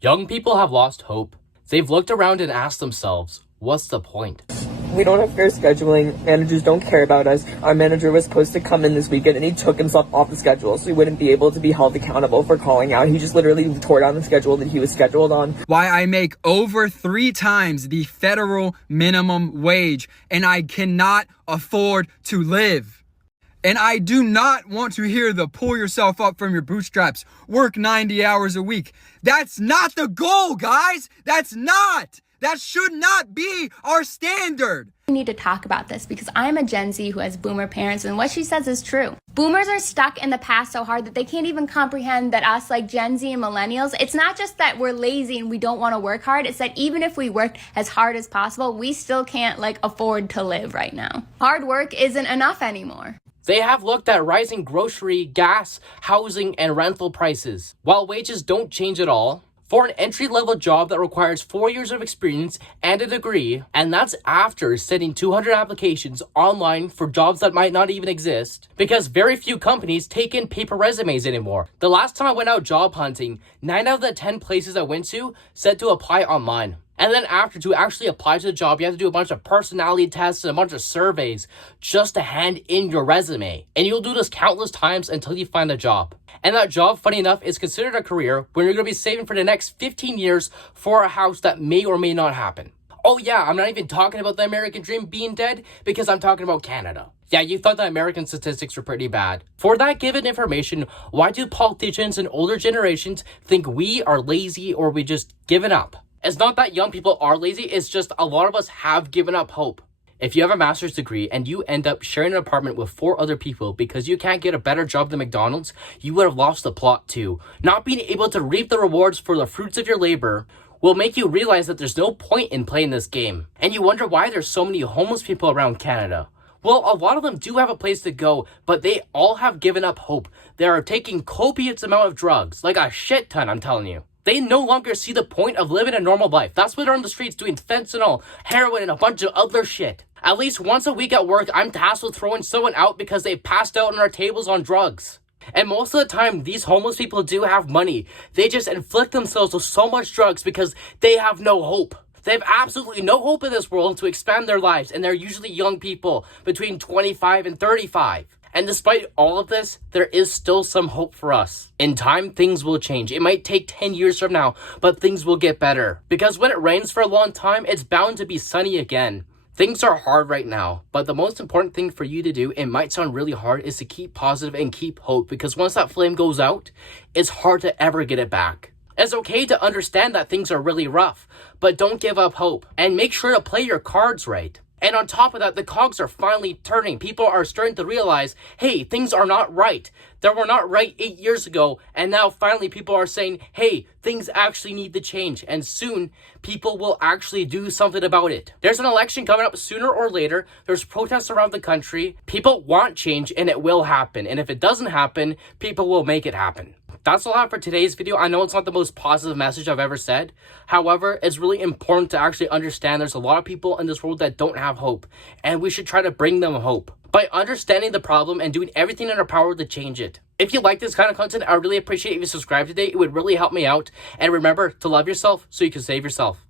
Young people have lost hope. They've looked around and asked themselves, what's the point? We don't have fair scheduling. Managers don't care about us. Our manager was supposed to come in this weekend and he took himself off the schedule so he wouldn't be able to be held accountable for calling out. He just literally tore down the schedule that he was scheduled on. Why I make over 3 times the federal minimum wage and I cannot afford to live. And I do not want to hear the pull yourself up from your bootstraps, work 90 hours a week. That's not the goal, guys. That's not. That should not be our standard. We need to talk about this because I'm a Gen Z who has boomer parents, and what she says is true. Boomers are stuck in the past so hard that they can't even comprehend that us, like Gen Z and millennials, it's not just that we're lazy and we don't want to work hard. It's that even if we worked as hard as possible, we still can't afford to live right now. Hard work isn't enough anymore. They have looked at rising grocery, gas, housing, and rental prices. While wages don't change at all, for an entry-level job that requires 4 years of experience and a degree, and that's after sending 200 applications online for jobs that might not even exist, because very few companies take in paper resumes anymore. The last time I went out job hunting, 9 out of the 10 places I went to said to apply online. And then after, to actually apply to the job, you have to do a bunch of personality tests and a bunch of surveys just to hand in your resume. And you'll do this countless times until you find a job. And that job, funny enough, is considered a career when you're going to be saving for the next 15 years for a house that may or may not happen. Oh yeah, I'm not even talking about the American dream being dead because I'm talking about Canada. Yeah, you thought the American statistics were pretty bad. For that given information, why do politicians and older generations think we are lazy or we just given up? It's not that young people are lazy, it's just a lot of us have given up hope. If you have a master's degree and you end up sharing an apartment with 4 other people because you can't get a better job than McDonald's, you would have lost the plot too. Not being able to reap the rewards for the fruits of your labor will make you realize that there's no point in playing this game. And you wonder why there's so many homeless people around Canada. Well, a lot of them do have a place to go, but they all have given up hope. They are taking copious amount of drugs, like a shit ton, I'm telling you. They no longer see the point of living a normal life. That's why they're on the streets doing fentanyl, heroin, and a bunch of other shit. At least once a week at work, I'm tasked with throwing someone out because they passed out on our tables on drugs. And most of the time, these homeless people do have money. They just inflict themselves with so much drugs because they have no hope. They have absolutely no hope in this world to expand their lives, and they're usually young people between 25 and 35. And despite all of this, there is still some hope for us. In time, things will change. It might take 10 years from now, but things will get better. Because when it rains for a long time, it's bound to be sunny again. Things are hard right now, but the most important thing for you to do, it might sound really hard, is to keep positive and keep hope. Because once that flame goes out, it's hard to ever get it back. It's okay to understand that things are really rough, but don't give up hope. And make sure to play your cards right. And on top of that, the cogs are finally turning. People are starting to realize, hey, things are not right. They were not right 8 years ago. And now finally people are saying, hey, things actually need to change. And soon people will actually do something about it. There's an election coming up sooner or later. There's protests around the country. People want change and it will happen. And if it doesn't happen, people will make it happen. That's all I have for today's video. I know it's not the most positive message I've ever said. However, it's really important to actually understand there's a lot of people in this world that don't have hope, and we should try to bring them hope by understanding the problem and doing everything in our power to change it. If you like this kind of content, I would really appreciate if you subscribe today. It would really help me out. And remember to love yourself so you can save yourself.